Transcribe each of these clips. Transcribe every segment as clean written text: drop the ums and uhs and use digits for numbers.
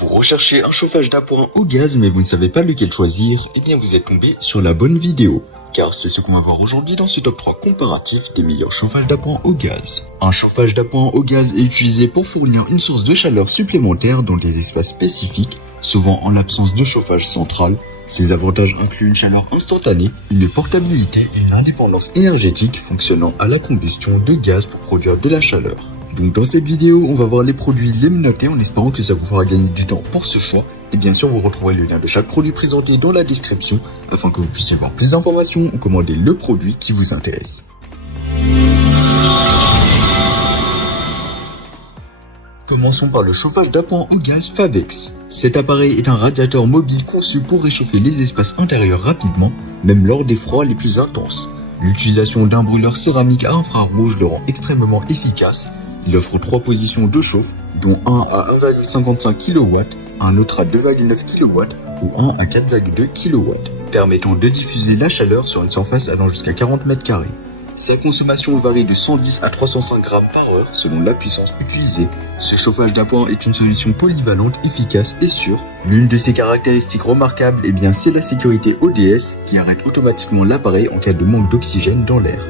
Vous recherchez un chauffage d'appoint au gaz mais vous ne savez pas lequel choisir, eh bien vous êtes tombé sur la bonne vidéo. Car c'est ce qu'on va voir aujourd'hui dans ce top 3 comparatif des meilleurs chauffages d'appoint au gaz. Un chauffage d'appoint au gaz est utilisé pour fournir une source de chaleur supplémentaire dans des espaces spécifiques, souvent en l'absence de chauffage central. Ses avantages incluent une chaleur instantanée, une portabilité et une indépendance énergétique fonctionnant à la combustion de gaz pour produire de la chaleur. Donc dans cette vidéo, on va voir les produits, les noter en espérant que ça vous fera gagner du temps pour ce choix. Et bien sûr, vous retrouverez le lien de chaque produit présenté dans la description afin que vous puissiez voir plus d'informations ou commander le produit qui vous intéresse. Commençons par le chauffage d'appoint au gaz Favex. Cet appareil est un radiateur mobile conçu pour réchauffer les espaces intérieurs rapidement, même lors des froids les plus intenses. L'utilisation d'un brûleur céramique à infrarouge le rend extrêmement efficace. Il offre 3 positions de chauffe, dont un à 1,55 kW, un autre à 2,9 kW ou un à 4,2 kW, permettant de diffuser la chaleur sur une surface allant jusqu'à 40 m². Sa consommation varie de 110 à 305 grammes par heure selon la puissance utilisée. Ce chauffage d'appoint est une solution polyvalente, efficace et sûre. L'une de ses caractéristiques remarquables, c'est la sécurité ODS qui arrête automatiquement l'appareil en cas de manque d'oxygène dans l'air.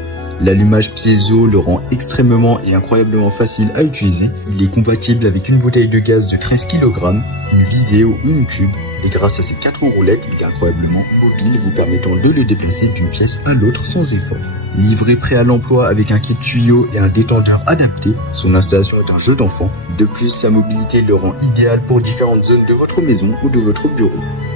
L'allumage piézo le rend extrêmement et incroyablement facile à utiliser. Il est compatible avec une bouteille de gaz de 13 kg, une visée ou une tube, et grâce à ses 4 roulettes, il est incroyablement mobile, vous permettant de le déplacer d'une pièce à l'autre sans effort. Livré prêt à l'emploi avec un kit tuyau et un détendeur adapté, son installation est un jeu d'enfant. De plus, sa mobilité le rend idéal pour différentes zones de votre maison ou de votre bureau.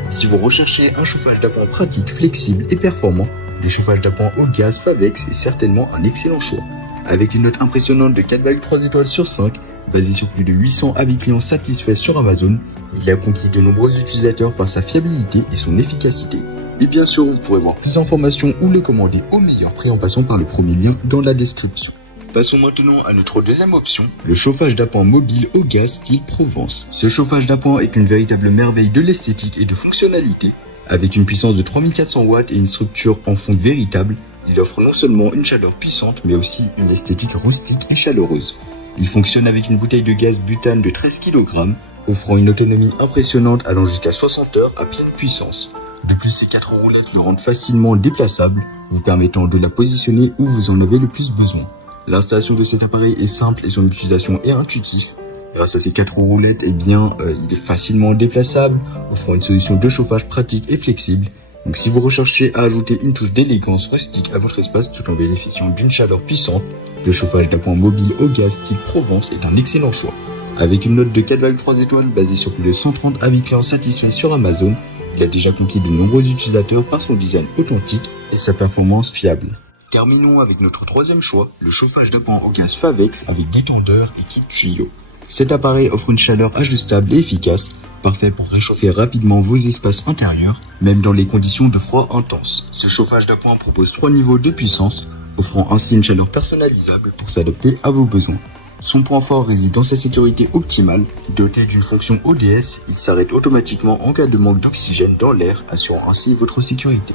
Si vous recherchez un chauffage d'appoint pratique, flexible et performant, le chauffage d'appoint au gaz Favex est certainement un excellent choix. Avec une note impressionnante de 4,3 étoiles sur 5, basé sur plus de 800 avis clients satisfaits sur Amazon, il a conquis de nombreux utilisateurs par sa fiabilité et son efficacité. Et bien sûr, vous pourrez voir plus d'informations ou le commander au meilleur prix en passant par le premier lien dans la description. Passons maintenant à notre deuxième option, le chauffage d'appoint mobile au gaz style Provence. Ce chauffage d'appoint est une véritable merveille de l'esthétique et de fonctionnalité. Avec une puissance de 3400 watts et une structure en fonte véritable, il offre non seulement une chaleur puissante, mais aussi une esthétique rustique et chaleureuse. Il fonctionne avec une bouteille de gaz butane de 13 kg, offrant une autonomie impressionnante allant jusqu'à 60 heures à pleine puissance. De plus, ces 4 roulettes le rendent facilement déplaçable, vous permettant de la positionner où vous en avez le plus besoin. L'installation de cet appareil est simple et son utilisation est intuitive. Grâce à ces 4 roulettes, il est facilement déplaçable, offrant une solution de chauffage pratique et flexible. Donc si vous recherchez à ajouter une touche d'élégance rustique à votre espace tout en bénéficiant d'une chaleur puissante, le chauffage d'appoint mobile au gaz style Provence est un excellent choix. Avec une note de 4,3 étoiles basée sur plus de 130 avis clients satisfaits sur Amazon, il a déjà conquis de nombreux utilisateurs par son design authentique et sa performance fiable. Terminons avec notre troisième choix, le chauffage d'appoint au gaz Favex avec détendeur et kit tuyau. Cet appareil offre une chaleur ajustable et efficace, parfait pour réchauffer rapidement vos espaces intérieurs, même dans les conditions de froid intense. Ce chauffage d'appoint propose 3 niveaux de puissance, offrant ainsi une chaleur personnalisable pour s'adapter à vos besoins. Son point fort réside dans sa sécurité optimale. Doté d'une fonction ODS, il s'arrête automatiquement en cas de manque d'oxygène dans l'air, assurant ainsi votre sécurité.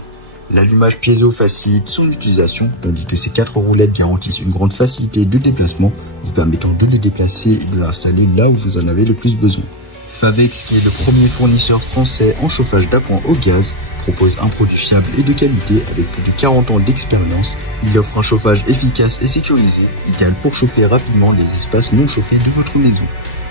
L'allumage piézo facilite son utilisation, tandis que ces 4 roulettes garantissent une grande facilité de déplacement, vous permettant de le déplacer et de l'installer là où vous en avez le plus besoin. Favex, qui est le premier fournisseur français en chauffage d'appoint au gaz, propose un produit fiable et de qualité avec plus de 40 ans d'expérience. Il offre un chauffage efficace et sécurisé, idéal pour chauffer rapidement les espaces non chauffés de votre maison.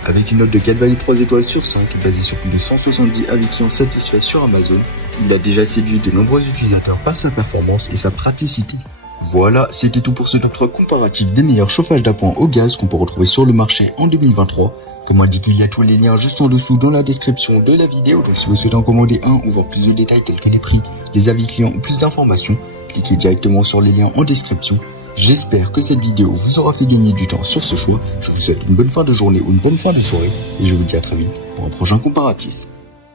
Avec une note de 4,3 étoiles sur 5, basée sur plus de 170 avis clients satisfaits sur Amazon, il a déjà séduit de nombreux utilisateurs par sa performance et sa praticité. Voilà, c'était tout pour ce top 3 comparatif des meilleurs chauffages d'appoint au gaz qu'on peut retrouver sur le marché en 2023. Comme indiqué, il y a tous les liens juste en dessous dans la description de la vidéo, donc si vous souhaitez en commander un ou voir plus de détails tels que les prix, les avis clients ou plus d'informations, cliquez directement sur les liens en description. J'espère que cette vidéo vous aura fait gagner du temps sur ce choix. Je vous souhaite une bonne fin de journée ou une bonne fin de soirée et je vous dis à très vite pour un prochain comparatif.